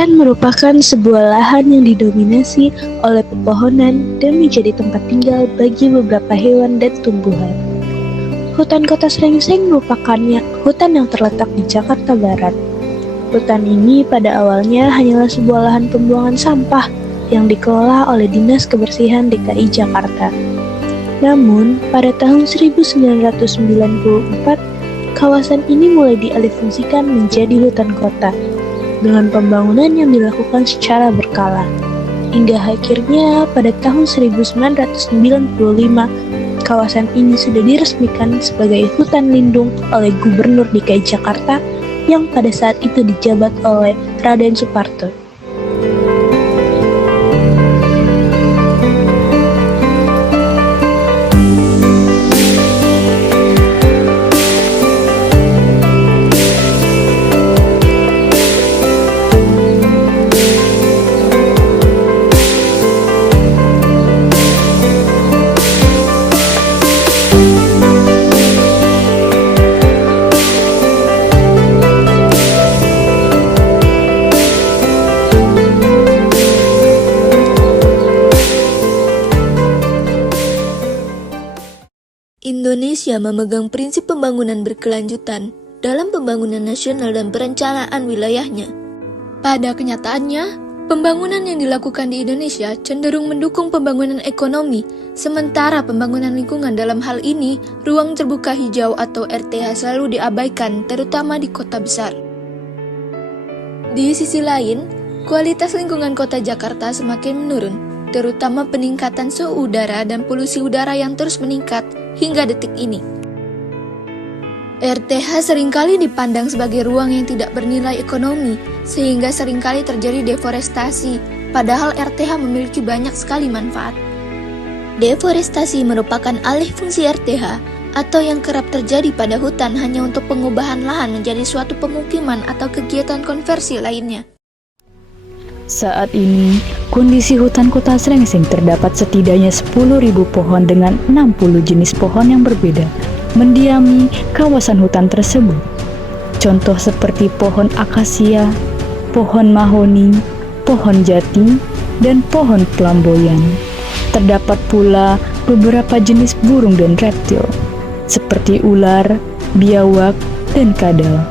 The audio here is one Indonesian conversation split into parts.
Hutan merupakan sebuah lahan yang didominasi oleh pepohonan dan menjadi tempat tinggal bagi beberapa hewan dan tumbuhan. Hutan Kota Srengseng merupakan hutan yang terletak di Jakarta Barat. Hutan ini pada awalnya hanyalah sebuah lahan pembuangan sampah yang dikelola oleh Dinas Kebersihan DKI Jakarta. Namun, pada tahun 1994, kawasan ini mulai dialihfungsikan menjadi hutan kota dengan pembangunan yang dilakukan secara berkala. Hingga akhirnya pada tahun 1995, kawasan ini sudah diresmikan sebagai hutan lindung oleh Gubernur DKI Jakarta yang pada saat itu dijabat oleh Raden Soeparto. Indonesia memegang prinsip pembangunan berkelanjutan dalam pembangunan nasional dan perencanaan wilayahnya. Pada kenyataannya, pembangunan yang dilakukan di Indonesia cenderung mendukung pembangunan ekonomi, sementara pembangunan lingkungan dalam hal ini, ruang terbuka hijau atau RTH selalu diabaikan, terutama di kota besar. Di sisi lain, kualitas lingkungan kota Jakarta semakin menurun, terutama peningkatan suhu udara dan polusi udara yang terus meningkat hingga detik ini. RTH seringkali dipandang sebagai ruang yang tidak bernilai ekonomi, sehingga seringkali terjadi deforestasi, padahal RTH memiliki banyak sekali manfaat. Deforestasi merupakan alih fungsi RTH, atau yang kerap terjadi pada hutan hanya untuk pengubahan lahan menjadi suatu pemukiman atau kegiatan konversi lainnya. Saat ini, kondisi hutan Kota Srengseng terdapat setidaknya 10.000 pohon dengan 60 jenis pohon yang berbeda mendiami kawasan hutan tersebut. Contoh seperti pohon akasia, pohon mahoni, pohon jati, dan pohon pelamboyan. Terdapat pula beberapa jenis burung dan reptil, seperti ular, biawak, dan kadal.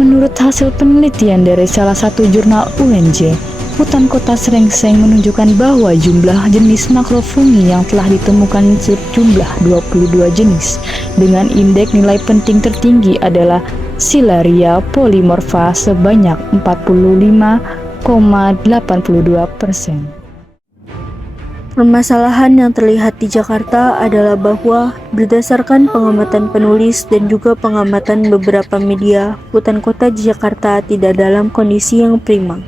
Menurut hasil penelitian dari salah satu jurnal UNJ, hutan Kota Srengseng menunjukkan bahwa jumlah jenis makrofungi yang telah ditemukan sejumlah 22 jenis, dengan indeks nilai penting tertinggi adalah Silaria polymorpha sebanyak 45,82%. Permasalahan yang terlihat di Jakarta adalah bahwa berdasarkan pengamatan penulis dan juga pengamatan beberapa media, hutan kota di Jakarta tidak dalam kondisi yang prima.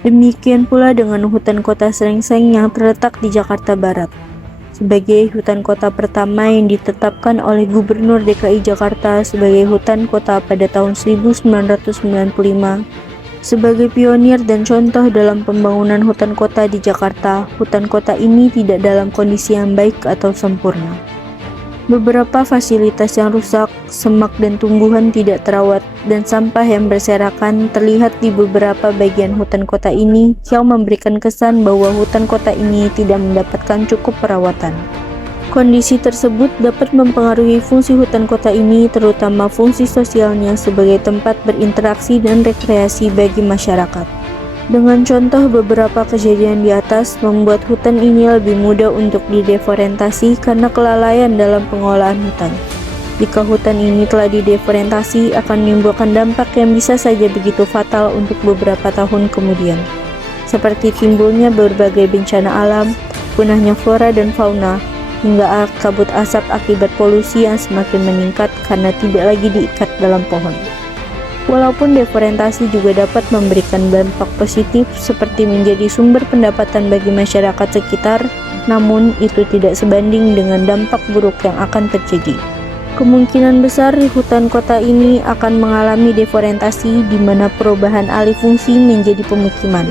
Demikian pula dengan hutan kota Srengseng yang terletak di Jakarta Barat. Sebagai hutan kota pertama yang ditetapkan oleh Gubernur DKI Jakarta sebagai hutan kota pada tahun 1995, sebagai pionir dan contoh dalam pembangunan hutan kota di Jakarta, hutan kota ini tidak dalam kondisi yang baik atau sempurna. Beberapa fasilitas yang rusak, semak dan tumbuhan tidak terawat, dan sampah yang berserakan terlihat di beberapa bagian hutan kota ini yang memberikan kesan bahwa hutan kota ini tidak mendapatkan cukup perawatan. Kondisi tersebut dapat mempengaruhi fungsi hutan kota ini, terutama fungsi sosialnya sebagai tempat berinteraksi dan rekreasi bagi masyarakat. Dengan contoh beberapa kejadian di atas membuat hutan ini lebih mudah untuk dideforestasi karena kelalaian dalam pengolahan hutan. Jika hutan ini telah dideforestasi akan menimbulkan dampak yang bisa saja begitu fatal untuk beberapa tahun kemudian, seperti timbulnya berbagai bencana alam, punahnya flora dan fauna, hingga kabut asap akibat polusi yang semakin meningkat karena tidak lagi diikat dalam pohon. Walaupun deforestasi juga dapat memberikan dampak positif seperti menjadi sumber pendapatan bagi masyarakat sekitar, namun itu tidak sebanding dengan dampak buruk yang akan terjadi. Kemungkinan besar hutan kota ini akan mengalami deforestasi di mana perubahan alih fungsi menjadi pemukiman.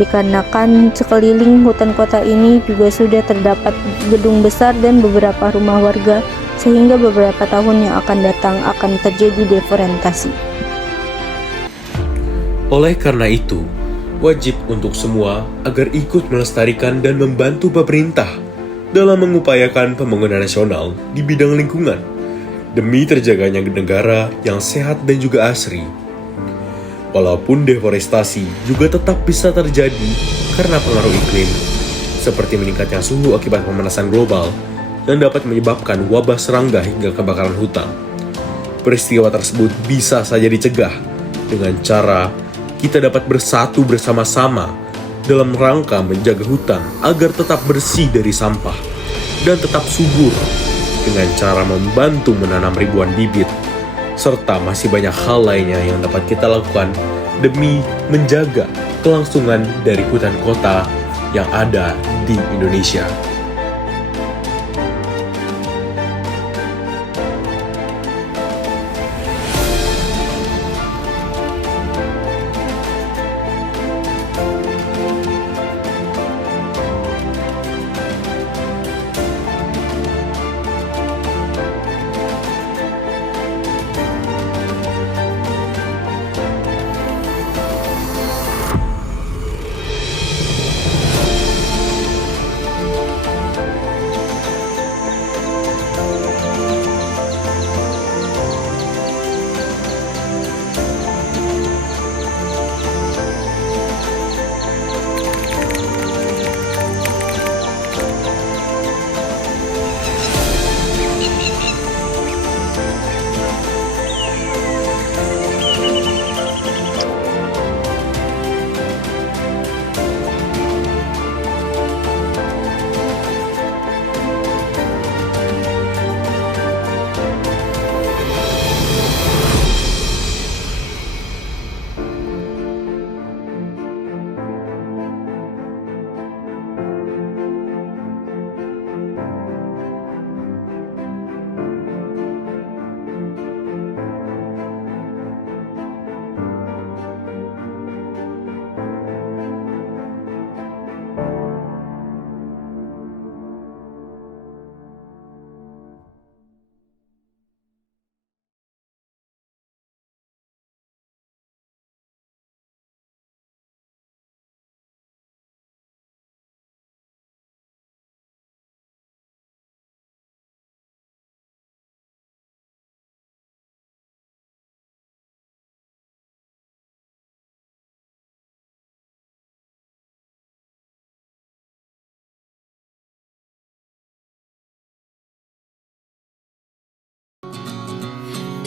Dikarenakan sekeliling hutan kota ini juga sudah terdapat gedung besar dan beberapa rumah warga, sehingga beberapa tahun yang akan datang akan terjadi deforestasi. Oleh karena itu, Wajib untuk semua agar ikut melestarikan dan membantu pemerintah dalam mengupayakan pembangunan nasional di bidang lingkungan demi terjaganya negara yang sehat dan juga asri. Walaupun deforestasi juga tetap bisa terjadi karena pengaruh iklim, seperti meningkatnya suhu akibat pemanasan global yang dapat menyebabkan wabah serangga hingga kebakaran hutan. Peristiwa tersebut bisa saja dicegah dengan cara kita dapat bersatu bersama-sama dalam rangka menjaga hutan agar tetap bersih dari sampah dan tetap subur dengan cara membantu menanam ribuan bibit, serta masih banyak hal lainnya yang dapat kita lakukan demi menjaga kelangsungan dari hutan kota yang ada di Indonesia.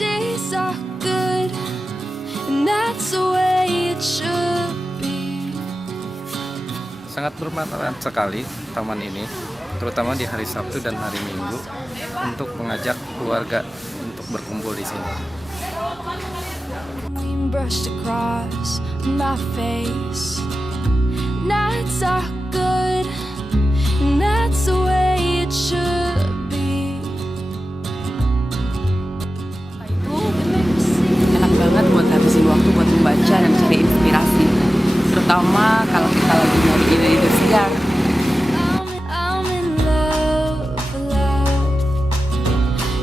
Days are good, and that's the way it should be. Sangat bermanfaat sekali taman ini, terutama di hari Sabtu dan hari Minggu, untuk mengajak keluarga untuk berkumpul di sini. Wind brushed across my face. Nights are good, and that's the way it should be. Itu enak banget buat habisin waktu buat membaca dan cari inspirasi, terutama kalau kita lagi nyari ide-ide segar. I'm in love, love.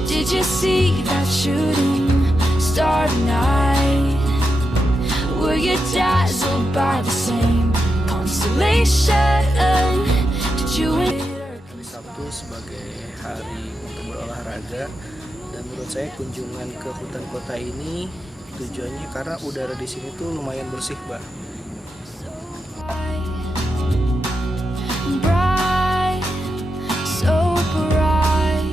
Did you see that shooting star tonight? Were you dazzled by the same constellation? Did you? Hari Sabtu sebagai hari untuk berolahraga, dan menurut saya kunjungan ke hutan kota ini tujuannya karena udara di sini tuh lumayan bersih, Mbak. Bright, so bright.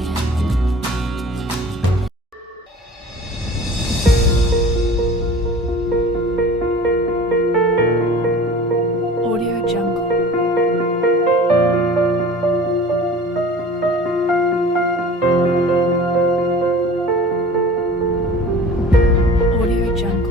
Audio Jungle. Audio Jungle.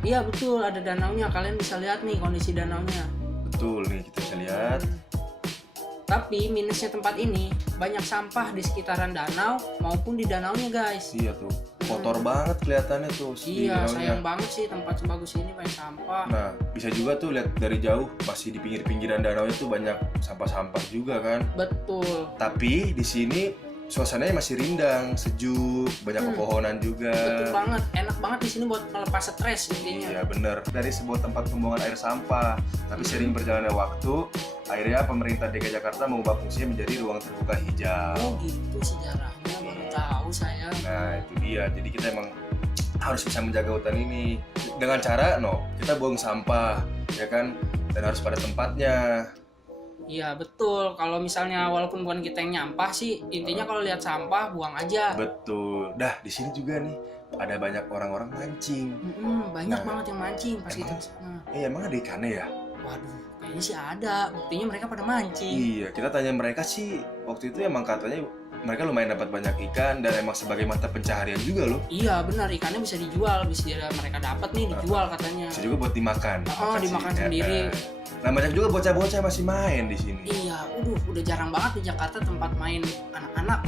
Iya betul, ada danaunya. Kalian bisa lihat nih kondisi danaunya. Betul nih, kita bisa lihat. Tapi minusnya tempat ini banyak sampah di sekitaran danau maupun di danaunya guys. Iya tuh, kotor banget kelihatannya tuh di Iya, danaunya. sayang banget sih tempat sebagus ini banyak sampah. Nah, bisa juga tuh lihat dari jauh masih di pinggir-pinggiran danaunya tuh banyak sampah-sampah juga kan. Betul. Tapi di sini suasananya masih rindang, sejuk, banyak pepohonan juga. Betul banget, enak banget di sini buat melepas stres intinya. Iya bener, dari sebuah tempat pembuangan air sampah. Tapi sering berjalannya waktu, akhirnya pemerintah DKI Jakarta mengubah fungsinya menjadi ruang terbuka hijau. Oh gitu sejarahnya, baru tahu saya. Nah itu dia, jadi kita emang harus bisa menjaga hutan ini dengan cara kita buang sampah, ya kan, dan harus pada tempatnya. Iya betul, kalau misalnya walaupun bukan kita yang nyampah sih, intinya kalau lihat sampah buang aja. Betul. Dah di sini juga nih ada banyak orang-orang mancing. Banyak Nah, banget yang mancing pas kita emang? kesana. Emang ada ikannya ya? Waduh, kayaknya sih ada, buktinya mereka pada mancing. Iya, kita tanya mereka sih waktu itu emang katanya mereka lumayan dapat banyak ikan dan emang sebagai mata pencaharian juga loh. Iya benar, ikannya bisa dijual, mereka dapat nih dijual katanya. Bisa juga buat dimakan. Oh, Makan dimakan sih. sendiri. Nah banyak juga bocah-bocah masih main di sini. Iya, udah jarang banget di Jakarta tempat main anak-anak.